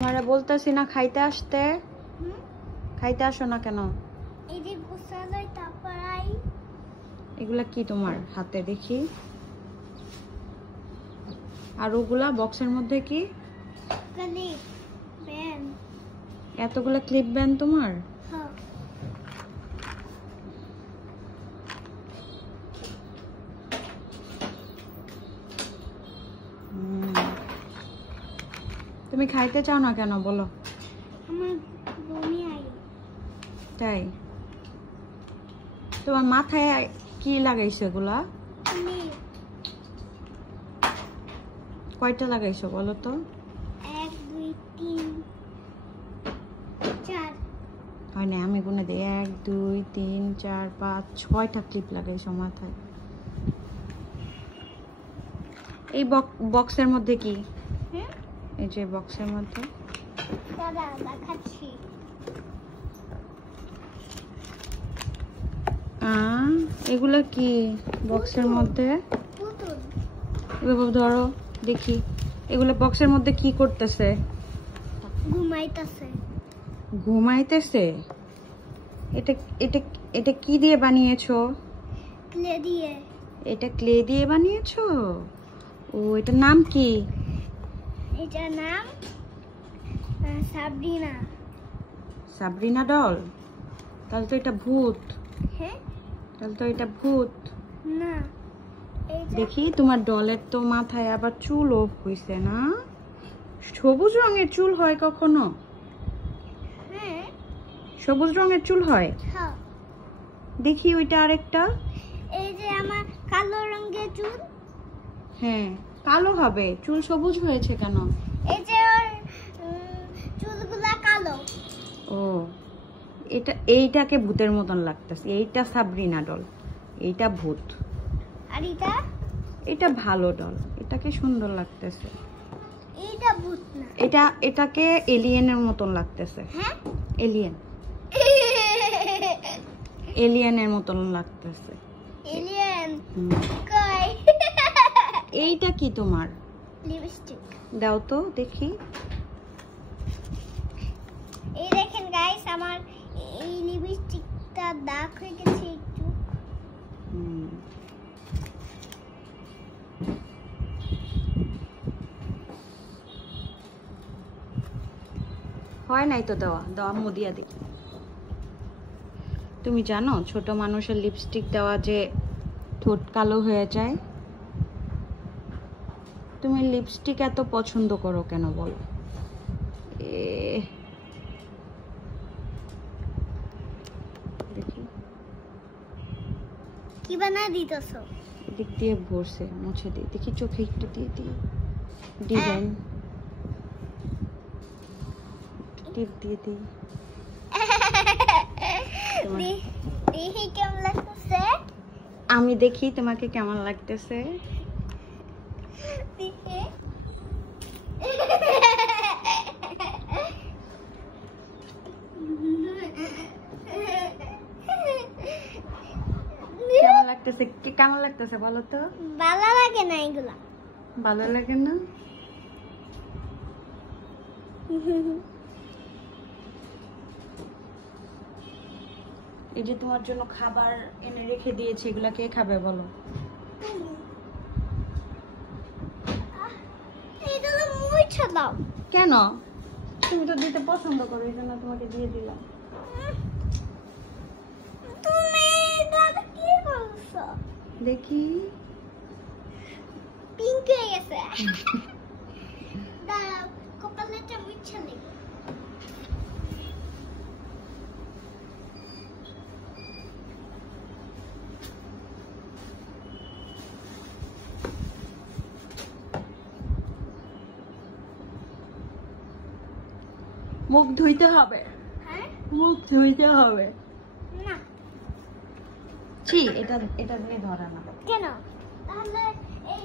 আমারে বলতেছি না খাইতে আসতে, খাইতে আসো না কেন? এই যে গোসালই তারপরাই এগুলা কি তোমার হাতে দেখি? আর ওগুলা বক্সের মধ্যে কি? Clip band. এতগুলা ক্লিপ ব্যান্ড তোমার? হ্যাঁ তুমি খাইতে চাও না কেন বলো? আমার বমি আই। তাই? তোমার মাথায় কি লাগাইছো এগুলা? ক্লিপ কয়টা লাগাইছো বলো তো? 1 2 3 4। হয় না, আমি গুনে দিই 1 2 3 4 5 6টা ক্লিপ লাগাইছো মাথায়। এই বক্সের মধ্যে কি? এই যে বক্সের মধ্যে দাদা দেখাচ্ছি। এগুলা কি বক্সের মধ্যে? পুতুল। এভাবে ধরো দেখি, এগুলো বক্সের মধ্যে কি করতেছে? ঘুমাইতেছে। ঘুমাইতেছে? এটা এটা এটা কি দিয়ে বানিয়েছো? ক্লে দিয়ে। এটা ক্লে দিয়ে বানিয়েছো? ও, এটার নাম কি? এটার নাম সাবরিনা। সাবরিনা ডল? তাহলে তো এটা ভূত। হ্যাঁ তাহলে তো এটা ভূত। না এইটা দেখি তোমার ডলের তো মাথায় আবার চুলও হইছে না? সবুজ রঙের চুল হয় কখনো? হ্যাঁ সবুজ রঙের চুল হয়? হ্যাঁ। দেখি ওইটা আরেকটা। এই যে আমার কালো রঙের চুল। হ্যাঁ, কালো হবে, চুল সবুজ হয়েছে কেন? এই যে ওর চুলগুলা কালো। ও, এইটাকে ভূতের মতন লাগতেছে। এইটা সাবরিনা ডল, এইটা ভূত। আর এটা এটা ভালো ডল, এটাকে সুন্দর লাগতেছে। এইটা ভূত না। এটাকে এলিয়েনের মতন লাগতেছে। হ্যাঁ এলিয়েন, এলিয়েনের মতন লাগতেছে। এলিয়েন হুম। কই? এইটা কি তোমার? লিপস্টিক। দাও তো দেখি। এই দেখেন গাইস, আমার এই লিপস্টিকটা দাগ হয়ে গেছে একটু। হয় নাই তো দেওয়া, দেওয়া মুদিয়া দি। তুমি জানো ছোট মানুষের লিপস্টিক দেওয়া যে ঠোঁট কালো হয়ে যায়? তুমি লিপস্টিক এত পছন্দ করো কেন বলো? দেখি কি বানা দিতেছো? এদিক দিয়ে ভরছে, মুছে দিই। দেখি চোখে একটু দিয়ে দিই ডিজাইন, টিপ দিয়ে দিই। দেখি কেমন লাগতেছে। আমি দেখি তোমাকে কেমন লাগতেছে। দেখে কেমন লাগতেছে? কেমন লাগতেছে বলো তো? ভালো লাগে না এগুলা। ভালো লাগে না? এই যে তোমার জন্য খাবার এনে রেখে দিয়েছি, এগুলা কে খাবে বলো? এটা তো মুছে দাও। কেন? তুমি তো দিতে পছন্দ করো, এই জন্য তোমাকে দিয়ে দিলাম। তুমি দাদা কি করছো? দেখি পিঙ্ক হয়ে গেছে। দাঁড়াও, কপালটা মুছে নেই। মুখ ধুইতে হবে। হ্যাঁ মুখ ধুইতে হবে। না ছি, এটা এটা দিয়ে ধরা না। কেন? তাহলে এই